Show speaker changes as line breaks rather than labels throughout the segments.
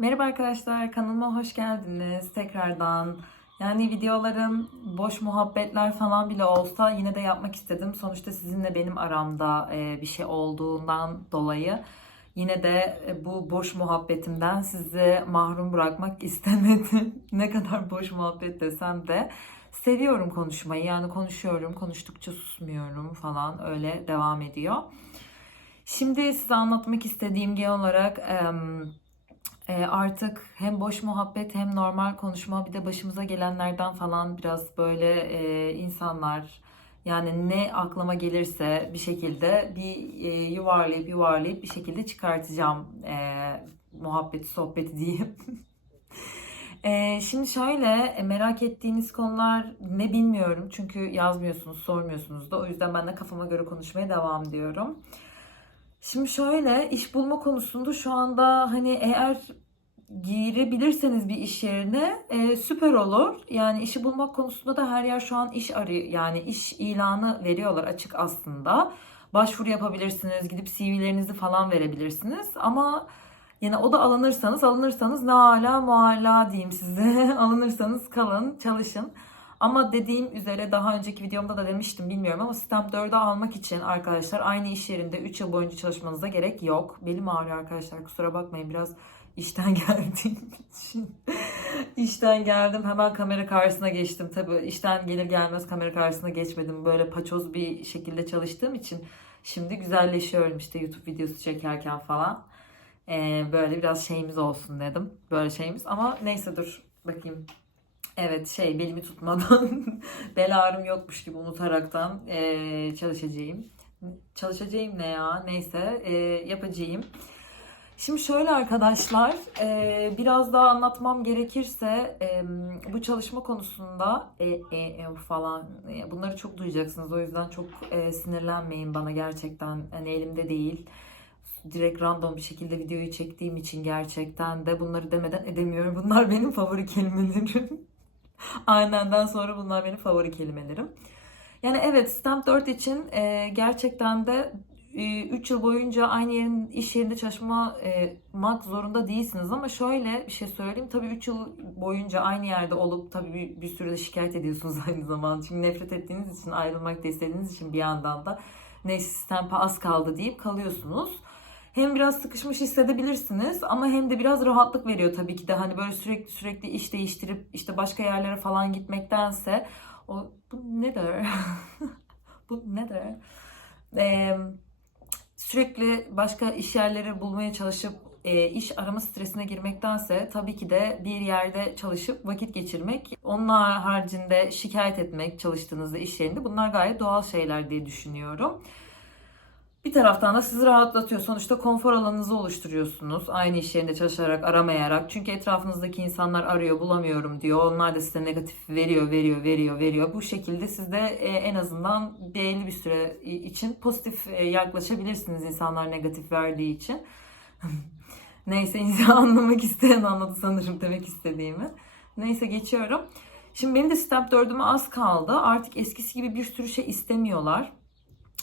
Merhaba arkadaşlar, kanalıma hoş geldiniz tekrardan. Yani videolarım boş muhabbetler falan bile olsa yine de yapmak istedim. Sonuçta sizinle benim aramda e, bir şey olduğundan dolayı yine de e, bu boş muhabbetimden sizi mahrum bırakmak istemedim. ne kadar boş muhabbet desem de seviyorum konuşmayı. Yani konuşuyorum, konuştukça susmuyorum falan öyle devam ediyor. Şimdi size anlatmak istediğim genel olarak artık hem boş muhabbet hem normal konuşma bir de başımıza gelenlerden falan biraz böyle e, insanlar yani ne aklıma gelirse bir şekilde bir e, yuvarlayıp yuvarlayıp bir şekilde çıkartacağım e, muhabbeti sohbeti diyeyim. Şimdi şöyle merak ettiğiniz konular ne bilmiyorum çünkü yazmıyorsunuz sormuyorsunuz da o yüzden ben de kafama göre konuşmaya devam ediyorum. Şimdi şöyle iş bulma konusunda şu anda hani eğer girebilirseniz bir iş yerine e, süper olur. Yani işi bulmak konusunda da her yer şu an iş arıyor. Yani iş ilanı veriyorlar açık aslında. Başvuru yapabilirsiniz, gidip CV'lerinizi falan verebilirsiniz. Ama yani o da alınırsanız, alınırsanız ne ala mualla diyeyim size. alınırsanız kalın, çalışın. Ama dediğim üzere daha önceki videomda da demiştim bilmiyorum ama Stamp 4'ü almak için arkadaşlar aynı iş yerinde 3 yıl boyunca çalışmanıza gerek yok. Belim ağrıyor arkadaşlar kusura bakmayın biraz işten geldiğim için. işten geldim hemen kamera karşısına geçtim. Tabii işten gelir gelmez kamera karşısına geçmedim. Böyle paçoz bir şekilde çalıştığım için şimdi güzelleşiyorum işte YouTube videosu çekerken falan. Ee, böyle biraz şeyimiz olsun dedim. Böyle şeyimiz ama neyse dur bakayım. Evet şey belimi tutmadan bel ağrım yokmuş gibi unutaraktan eee, çalışacağım. Çalışacağım ne ya neyse eee, yapacağım. Şimdi şöyle arkadaşlar eee, biraz daha anlatmam gerekirse eee, bu çalışma konusunda e, e, e falan e, bunları çok duyacaksınız. O yüzden çok e, sinirlenmeyin bana gerçekten hani elimde değil. Direkt random bir şekilde videoyu çektiğim için gerçekten de bunları demeden edemiyorum. Bunlar benim favori kelimelerim. Aynenden sonra bunlar benim favori kelimelerim. Yani evet Stamp 4 için e, gerçekten de 3 yıl boyunca aynı yerin iş yerinde çalışmak zorunda değilsiniz ama şöyle bir şey söyleyeyim. Tabii 3 yıl boyunca aynı yerde olup tabii bir, bir sürü de şikayet ediyorsunuz aynı zamanda. Çünkü nefret ettiğiniz için ayrılmak da istediğiniz için bir yandan da neyse Stamp'a az kaldı deyip kalıyorsunuz hem biraz sıkışmış hissedebilirsiniz ama hem de biraz rahatlık veriyor tabii ki de hani böyle sürekli sürekli iş değiştirip işte başka yerlere falan gitmektense o bu nedir? bu nedir? Ee, sürekli başka iş yerleri bulmaya çalışıp e, iş arama stresine girmektense tabii ki de bir yerde çalışıp vakit geçirmek, onun haricinde şikayet etmek çalıştığınızda iş yerinde bunlar gayet doğal şeyler diye düşünüyorum. Bir taraftan da sizi rahatlatıyor. Sonuçta konfor alanınızı oluşturuyorsunuz. Aynı iş yerinde çalışarak, aramayarak. Çünkü etrafınızdaki insanlar arıyor, bulamıyorum diyor. Onlar da size negatif veriyor, veriyor, veriyor, veriyor. Bu şekilde siz de e, en azından belli bir süre için pozitif e, yaklaşabilirsiniz insanlar negatif verdiği için. Neyse anlamak isteyen anladı sanırım demek istediğimi. Neyse geçiyorum. Şimdi benim de Stamp 4'üme az kaldı. Artık eskisi gibi bir sürü şey istemiyorlar.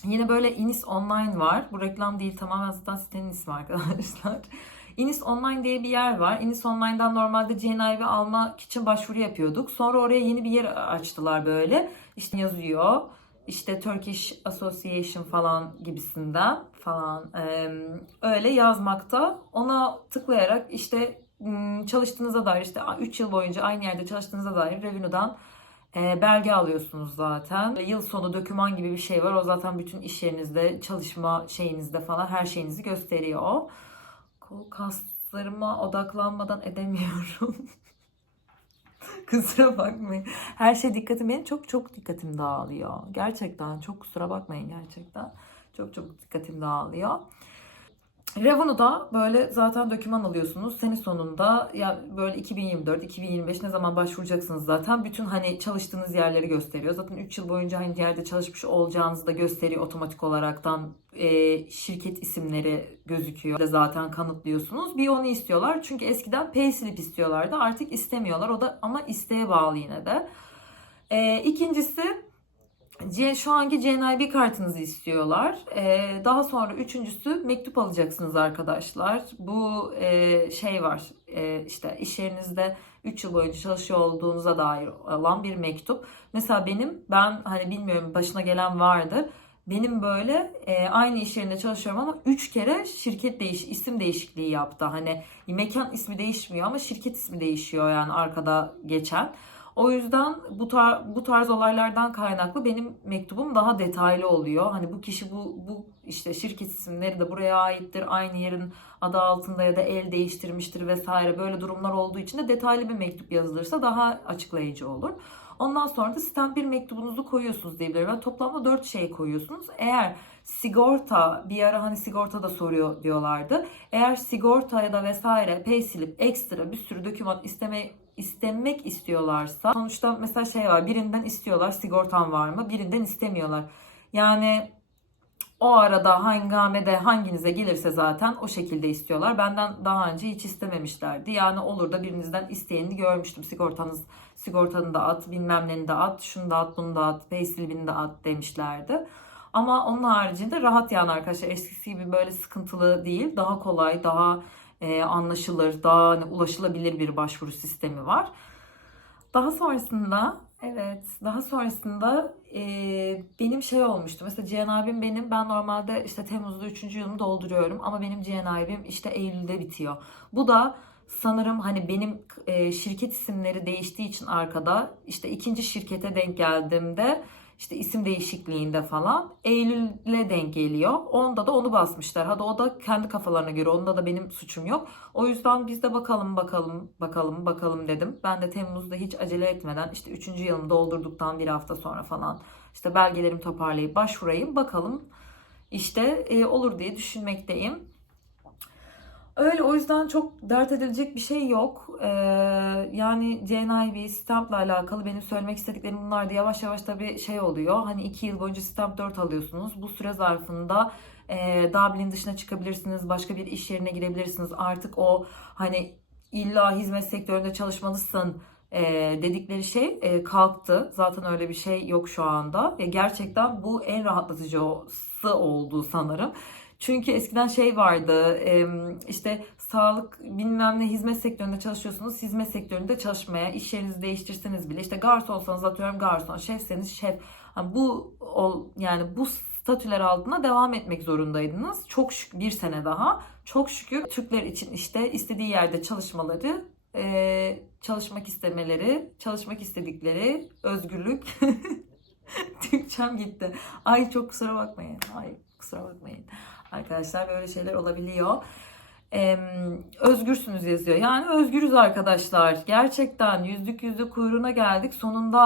Yine böyle Inis Online var. Bu reklam değil tamamen zaten sitenin ismi arkadaşlar. Inis Online diye bir yer var. Inis Online'dan normalde GNIV almak için başvuru yapıyorduk. Sonra oraya yeni bir yer açtılar böyle. İşte yazıyor. İşte Turkish Association falan gibisinden falan öyle yazmakta. Ona tıklayarak işte çalıştığınıza dair işte 3 yıl boyunca aynı yerde çalıştığınıza dair Revenue'dan e, belge alıyorsunuz zaten. Yıl sonu döküman gibi bir şey var. O zaten bütün iş yerinizde, çalışma şeyinizde falan her şeyinizi gösteriyor. Kol kaslarıma odaklanmadan edemiyorum. kusura bakmayın. Her şey dikkatim benim çok çok dikkatim dağılıyor. Gerçekten çok kusura bakmayın gerçekten. Çok çok dikkatim dağılıyor. Revenue'da böyle zaten doküman alıyorsunuz. Sene sonunda ya böyle 2024, 2025 ne zaman başvuracaksınız zaten. Bütün hani çalıştığınız yerleri gösteriyor. Zaten 3 yıl boyunca aynı yerde çalışmış olacağınızı da gösteriyor otomatik olaraktan. E, şirket isimleri gözüküyor. De zaten kanıtlıyorsunuz. Bir onu istiyorlar. Çünkü eskiden payslip istiyorlardı. Artık istemiyorlar. O da ama isteğe bağlı yine de. E, ikincisi C, şu anki CNIB kartınızı istiyorlar. Ee, daha sonra üçüncüsü mektup alacaksınız arkadaşlar. Bu e, şey var e, işte iş yerinizde 3 yıl boyunca çalışıyor olduğunuza dair olan bir mektup. Mesela benim ben hani bilmiyorum başına gelen vardır. Benim böyle e, aynı iş yerinde çalışıyorum ama 3 kere şirket değiş isim değişikliği yaptı. Hani mekan ismi değişmiyor ama şirket ismi değişiyor yani arkada geçen. O yüzden bu tar bu tarz olaylardan kaynaklı benim mektubum daha detaylı oluyor. Hani bu kişi bu bu işte şirket isimleri de buraya aittir. Aynı yerin adı altında ya da el değiştirmiştir vesaire böyle durumlar olduğu için de detaylı bir mektup yazılırsa daha açıklayıcı olur. Ondan sonra da stamp bir mektubunuzu koyuyorsunuz diyebilirim. Yani toplamda 4 şey koyuyorsunuz. Eğer sigorta bir ara hani sigorta da soruyor diyorlardı. Eğer sigorta ya da vesaire payslip ekstra bir sürü doküman isteme istemek istiyorlarsa sonuçta mesela şey var birinden istiyorlar sigortan var mı birinden istemiyorlar. Yani o arada hangamede hanginize gelirse zaten o şekilde istiyorlar. Benden daha önce hiç istememişlerdi. Yani olur da birinizden isteyeni görmüştüm. Sigortanız, sigortanı da at, bilmem neni de at, şunu da at, bunu da at, payslip'ini de at demişlerdi. Ama onun haricinde rahat yani arkadaşlar eskisi gibi böyle sıkıntılı değil. Daha kolay, daha e, anlaşılır, daha hani, ulaşılabilir bir başvuru sistemi var. Daha sonrasında evet daha sonrasında e, benim şey olmuştu. Mesela CNAB'im benim ben normalde işte Temmuz'da 3. yılımı dolduruyorum ama benim CNAB'im işte Eylül'de bitiyor. Bu da sanırım hani benim e, şirket isimleri değiştiği için arkada işte ikinci şirkete denk geldiğimde işte isim değişikliğinde falan Eylül'le denk geliyor. Onda da onu basmışlar. Hadi o da kendi kafalarına göre. Onda da benim suçum yok. O yüzden biz de bakalım bakalım bakalım bakalım dedim. Ben de Temmuz'da hiç acele etmeden işte 3. yılımı doldurduktan bir hafta sonra falan işte belgelerimi toparlayıp başvurayım bakalım işte e, olur diye düşünmekteyim. Öyle o yüzden çok dert edilecek bir şey yok. Ee, yani CNIB, Stamp'la alakalı benim söylemek istediklerim bunlardı. Yavaş yavaş tabii şey oluyor. Hani 2 yıl boyunca Stamp 4 alıyorsunuz. Bu süre zarfında e, Dublin dışına çıkabilirsiniz. Başka bir iş yerine girebilirsiniz. Artık o hani illa hizmet sektöründe çalışmalısın e, dedikleri şey e, kalktı. Zaten öyle bir şey yok şu anda. E, gerçekten bu en rahatlatıcısı oldu sanırım. Çünkü eskiden şey vardı işte sağlık bilmem ne hizmet sektöründe çalışıyorsunuz. Hizmet sektöründe çalışmaya iş yerinizi değiştirseniz bile işte garson olsanız atıyorum garson, şefseniz şef. Bu yani bu statüler altına devam etmek zorundaydınız. Çok şükür bir sene daha. Çok şükür Türkler için işte istediği yerde çalışmaları, çalışmak istemeleri, çalışmak istedikleri özgürlük. Türkçem gitti. Ay çok kusura bakmayın. Ay kusura bakmayın. Arkadaşlar böyle şeyler olabiliyor. Ee, özgürsünüz yazıyor. Yani özgürüz arkadaşlar. Gerçekten yüzlük yüzlük kuyruğuna geldik. Sonunda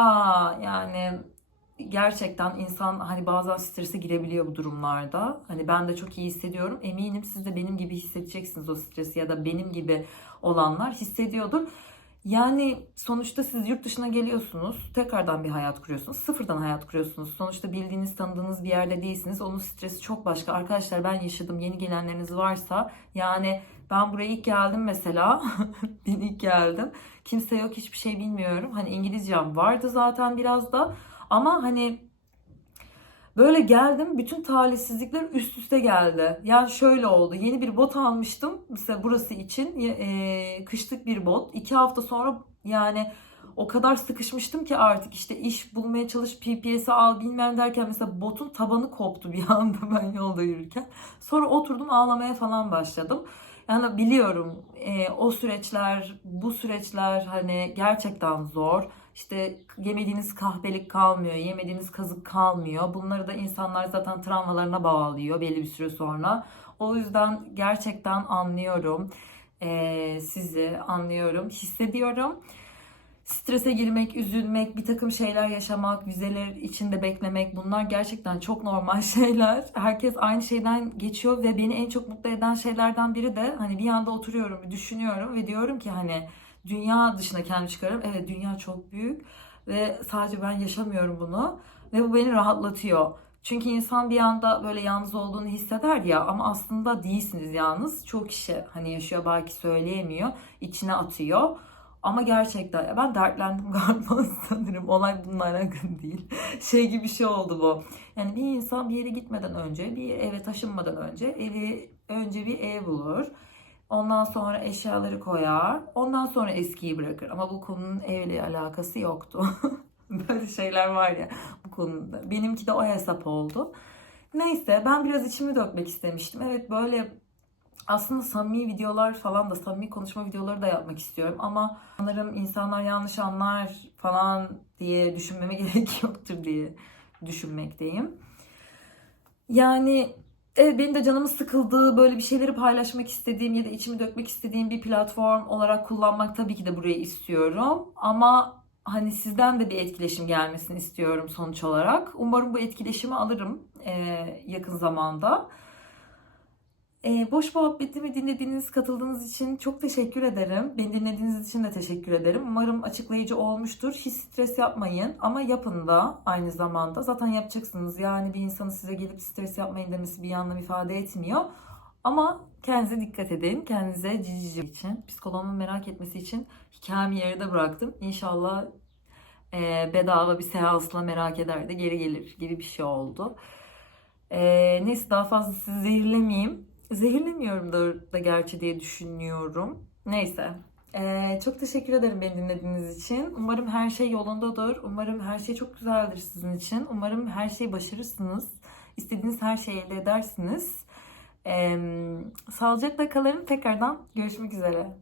yani gerçekten insan hani bazen strese girebiliyor bu durumlarda. Hani ben de çok iyi hissediyorum. Eminim siz de benim gibi hissedeceksiniz o stresi ya da benim gibi olanlar hissediyordur. Yani sonuçta siz yurt dışına geliyorsunuz, tekrardan bir hayat kuruyorsunuz, sıfırdan hayat kuruyorsunuz. Sonuçta bildiğiniz, tanıdığınız bir yerde değilsiniz. Onun stresi çok başka. Arkadaşlar ben yaşadım, yeni gelenleriniz varsa yani ben buraya ilk geldim mesela. ben ilk geldim. Kimse yok, hiçbir şey bilmiyorum. Hani İngilizcem vardı zaten biraz da. Ama hani Böyle geldim bütün talihsizlikler üst üste geldi. Yani şöyle oldu. Yeni bir bot almıştım. Mesela burası için e, kışlık bir bot. İki hafta sonra yani o kadar sıkışmıştım ki artık işte iş bulmaya çalış PPS'i al bilmem derken mesela botun tabanı koptu bir anda ben yolda yürürken. Sonra oturdum ağlamaya falan başladım. Yani biliyorum e, o süreçler, bu süreçler hani gerçekten zor. İşte yemediğiniz kahpelik kalmıyor, yemediğiniz kazık kalmıyor. Bunları da insanlar zaten travmalarına bağlıyor belli bir süre sonra. O yüzden gerçekten anlıyorum e, sizi, anlıyorum, hissediyorum. Strese girmek, üzülmek, bir takım şeyler yaşamak, vizeler içinde beklemek bunlar gerçekten çok normal şeyler. Herkes aynı şeyden geçiyor ve beni en çok mutlu eden şeylerden biri de hani bir anda oturuyorum, düşünüyorum ve diyorum ki hani dünya dışına kendimi çıkarırım. Evet dünya çok büyük ve sadece ben yaşamıyorum bunu ve bu beni rahatlatıyor. Çünkü insan bir anda böyle yalnız olduğunu hisseder ya ama aslında değilsiniz yalnız. Çok kişi hani yaşıyor belki söyleyemiyor, içine atıyor. Ama gerçekten ben dertlendim galiba sanırım. Olay bununla alakalı değil. Şey gibi bir şey oldu bu. Yani bir insan bir yere gitmeden önce, bir eve taşınmadan önce evi önce bir ev bulur. Ondan sonra eşyaları koyar. Ondan sonra eskiyi bırakır. Ama bu konunun evle alakası yoktu. Böyle şeyler var ya bu konuda. Benimki de o hesap oldu. Neyse ben biraz içimi dökmek istemiştim. Evet böyle aslında samimi videolar falan da samimi konuşma videoları da yapmak istiyorum ama sanırım insanlar yanlış anlar falan diye düşünmeme gerek yoktur diye düşünmekteyim. Yani evet benim de canımı sıkıldığı böyle bir şeyleri paylaşmak istediğim ya da içimi dökmek istediğim bir platform olarak kullanmak tabii ki de burayı istiyorum. Ama hani sizden de bir etkileşim gelmesini istiyorum sonuç olarak. Umarım bu etkileşimi alırım eee, yakın zamanda. Ee, boş muhabbetimi dinlediğiniz, katıldığınız için çok teşekkür ederim. Beni dinlediğiniz için de teşekkür ederim. Umarım açıklayıcı olmuştur. Hiç stres yapmayın ama yapın da aynı zamanda. Zaten yapacaksınız. Yani bir insanın size gelip stres yapmayın demesi bir anlam ifade etmiyor. Ama kendinize dikkat edin. Kendinize cici için, psikoloğumun merak etmesi için hikayemi yarıda bıraktım. İnşallah e, bedava bir seansla merak eder de geri gelir gibi bir şey oldu. E, neyse daha fazla sizi zehirlemeyeyim. Zehirlemiyorum da, da gerçi diye düşünüyorum. Neyse. Ee, çok teşekkür ederim beni dinlediğiniz için. Umarım her şey yolundadır. Umarım her şey çok güzeldir sizin için. Umarım her şeyi başarırsınız. İstediğiniz her şeyi elde edersiniz. Ee, sağlıcakla kalın. Tekrardan görüşmek üzere.